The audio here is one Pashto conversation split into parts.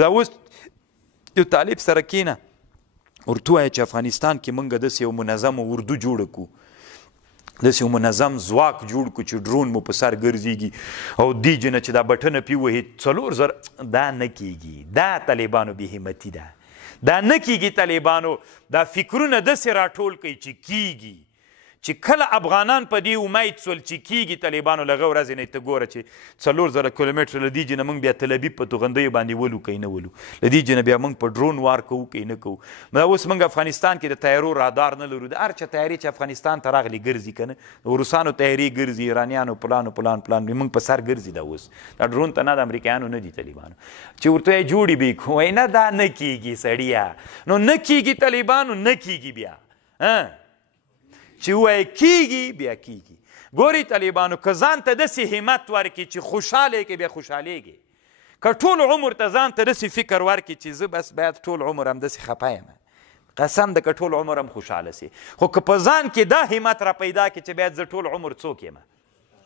دا اوس یو طالب سره کېنه ورته ووایه چې افغانستان کې موږ داسې یو منظم اردو جوړه کړو، داسې یو منظم ځواک جوړ کړو چې ډرون مو په سر ګرځېږي او دې جنه چې دا بټنه پې وهي 4000. دا نه کېږي، دا طالبانو بې همتي ده، دا نه کېږي. طالبانو دا فکرونه داسې راټول کوي چې کېږي، چې کله افغانان په دې امید سول چې کېږي طالبانو له هغه ورځې نه ته ګوره چې 4000 کیلومتره له دې جنه موږ بیا تلبیب په توغندیو باندې ولو که نه ولو، له دې جنه بیا موږ په ډرون وار کوو که نه کوو. دا اوس موږ افغانستان کې د طیارو رادار نه لرو، د هر چا طیارې چې افغانستان ته راغلي ګرځي که نه، د روسانو طیارې ګرځي، ایرانیانو پلان موږ په سر ګرځي. دا اوس دا ډرون ته نه د امریکایانو نه دي طالبانو چې ورته یې جوړې به یې وایي نه دا نه کېږي سړیه. نو نه کېږي طالبانو، نه کېږي بیا چې ووایي کېږي بیا کېږي. ګورئ طالبانو که ځان ته داسې همت ورکړي چې خوشحاله کې بیا خوشحالېږي، که ټول عمر ته ځان ته داسې فکر ورکړي چې زه بس باید ټول عمر هم داسې خفه یم، قسم ده که ټول عمر هم خوشحاله سي. خو که په ځان کې دا همت را پیدا کړي چې باید زه ټول عمر څوک یم،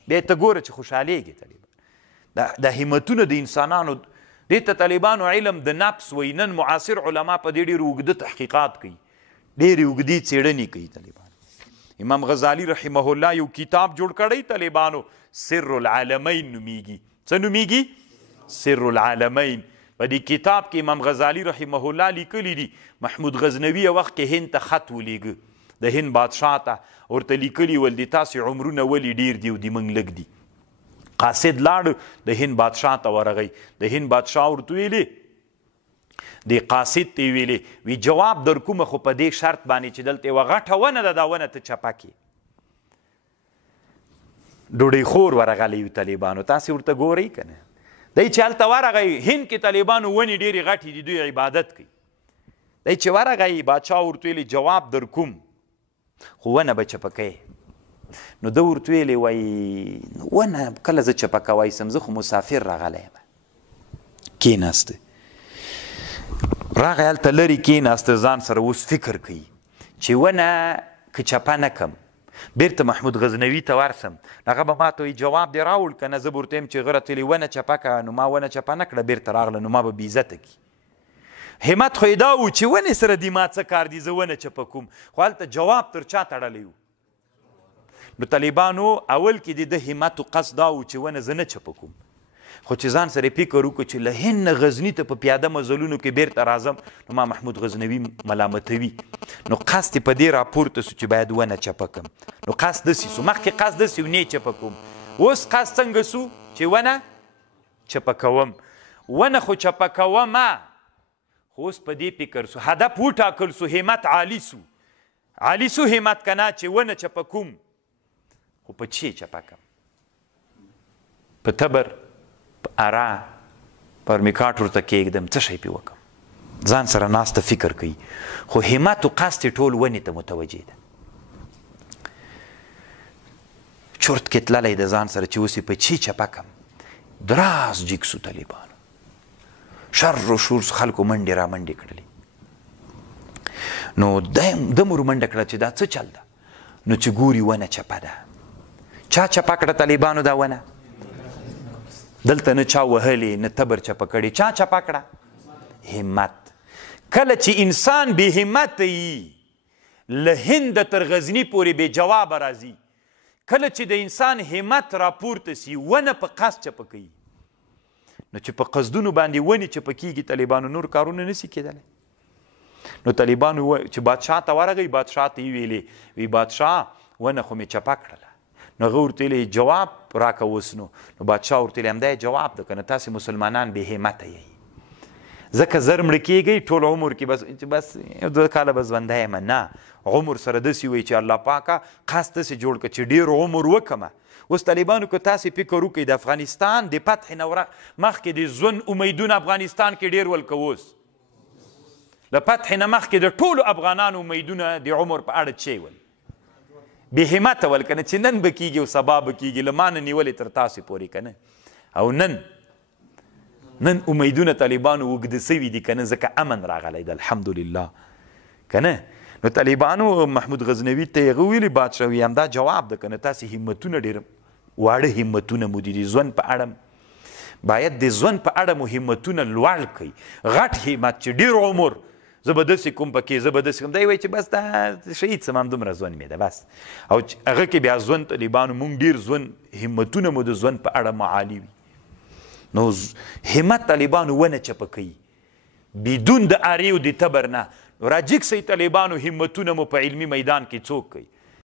بیا ته ګوره چې خوشحالېږي. طالبان دا همتونه د انسانانو دې ته طالبانو علم د نفس وایي. نن معاصر علما په دې ډېر اوږده تحقیقات کوي، ډېرې اوږدې څېړنې کوي. طالبان امام غزالی رحمه الله یو کتاب جوړ کړی طالبانو، سر العالمین نومیږي. څه نومیږي؟ سر العالمین. په دې کتاب کې امام غزالی رحمه الله لیکلی دي محمود غزنوي یو وخت کې هند ته خط ولیږه د هند بادشاه ته، ورته لیکلي ول د تاسې عمرونه ولې ډېر دي او د موږ لږ دي. قاصد لاړ د هند بادشاه ته ورغی، د هند بادشاه ورته ویلې د قاصد ته ویلې وی جواب در کومه خو په دې شرط باندې چې دلته یوه غټه ونه ده، دا ونه ته چپه کړې. ډوډۍ خور ورغلی وي طالبانو، تاسې ورته ګورئ که نه. دی چې هلته ورغی هند کې طالبانو ونې ډېرې غټې دي، دوی عبادت کوي. دی چې ورغی بادشاه ورته ویلې جواب در کوم خو ونه به چپه کوې. نو ده ورته ویلې وایي ونه کله زه چپه کوی سم، زه خو مسافر راغلی یم. کېناسته راغی هلته لرې کېناسته، ځان سره اوس فکر کوي چې ونه که چپه نه کم بیرته محمود غزنوي ته ورسم، هغه به ما ته وایي جواب دې راوړ که نه. زه به ورته یم چې غره ته ونه چپه کړه، نو ما ونه چپه نه کړه، بیرته راغله نو ما به بېعزته کړي. همت خو یې دا و چې ونې سره دې ما څه کار دي، زه ونه چپه کوم. خو هلته جواب تر چا تړلی و. نو طالبانو اول کې د همت و قصد دا و چې ونه زه نه چپه کوم، خو چې ځان سره فکر وکړو چې له هند نه غزني ته په پیاده مزلونو کې بیرته راځم نو ما محمود غزنوي ملامتوي. نو قصد یې په دې راپورته سو چې باید ونه چپه کړم. نو قصد داسې سو، مخکې قصد داسې و نه چپه کوم، اوس قصد څنګه سو چې ونه چپه کوم. ونه خو چپه کومه، خو اوس په دې فکر سو، هدف وټاکل سو، همت عالي سو، عالي سو همت که نه چې ونه چپه کوم. خو په چی چپه کړم؟ په تبر، په اره، پر میکاټ ورته کېږدم، څه شی پې وکړم؟ ځان سره ناسته فکر کوي. خو همت و قصد ټول ونې ته متوجه ده. چرت کې تللی د ځان سره چې اوس یې په چی چپه کړم. دراز جګ سو طالبانو، شر و شور خلکو منډې را منډې کړلې. نو دمرو منډه کړه چې دا څه چل ده. نو چې ګوري ونه چپه ده. چا چپه کړه طالبانو دا ونه؟ دلته نه چا وهلې نه تبر چپه کړې، چا چپه کړه؟ همت. کله چې انسان بې همته وي له هنده تر غزني پورې بې جوابه راځي. کله چې د انسان همت راپورته سي ونه په قصد چپه کوي. نو چې په قصدونو باندې ونې چپه کېږي طالبانو نور کارونه نسي کېدلی. نو طالبانو چې بادشاه ته ورغی، بادشاه ته یې ویلې وی بادشاه ونه خو مې چپه کړله. نو هغه ورته ویلې جواب راکه اوس. نو بادشاه ورته ویلې همدا جواب ده که نه تاسې مسلمانان بې همته یئ، ځکه زر مړه کېږئ ټول عمر کې بس یو 2 کاله به ژوندی یم. نه، عمر سره داسې وایي چې الله پاکه قصد داسې جوړ کړه چې ډېر عمر وکړمه. اوس طالبانو که تاسې فکر وکړئ د افغانستان د فتح نه مخکې د ژوند امیدونه افغانستان کې ډېر ول که اوس له فتح نه مخکې د ټولو افغانانو امیدونه د عمر په اړه څه ول؟ بې همته ول که نه چې نن به کېږي او سبا به کېږي، له ما نه نیولې تر تاسې پورې که نه. او نن امیدونه طالبانو اوږده سوي دي که نه، ځکه امن راغلی ده الحمدلله که نه. نو طالبانو محمود غزنوي ته یې هغه ویلي بادشاه وي همدا جواب ده که نه تاسې همتونه ډېر واړه همتونه مو دي د ژوند په اړه باید د ژوند په اړه مو همتونه لوړ کړئ، غټ همت چې ډېر عمر زه به داسې کوم پکې، زه به داسې کوم. دی وایي چې بس دا شهید سم همدومره ژوند مې ده بس. او هغه کې بیا ژوند طالبانو مونږ ډېر ژوند همتونه مو د ژوند په اړه معالي وي. نو همت طالبانو ونه چپه کوي بدون د آري او د تبر نه. راجګ سي طالبانو همتونه مو په علمي میدان کې څوک کوي؟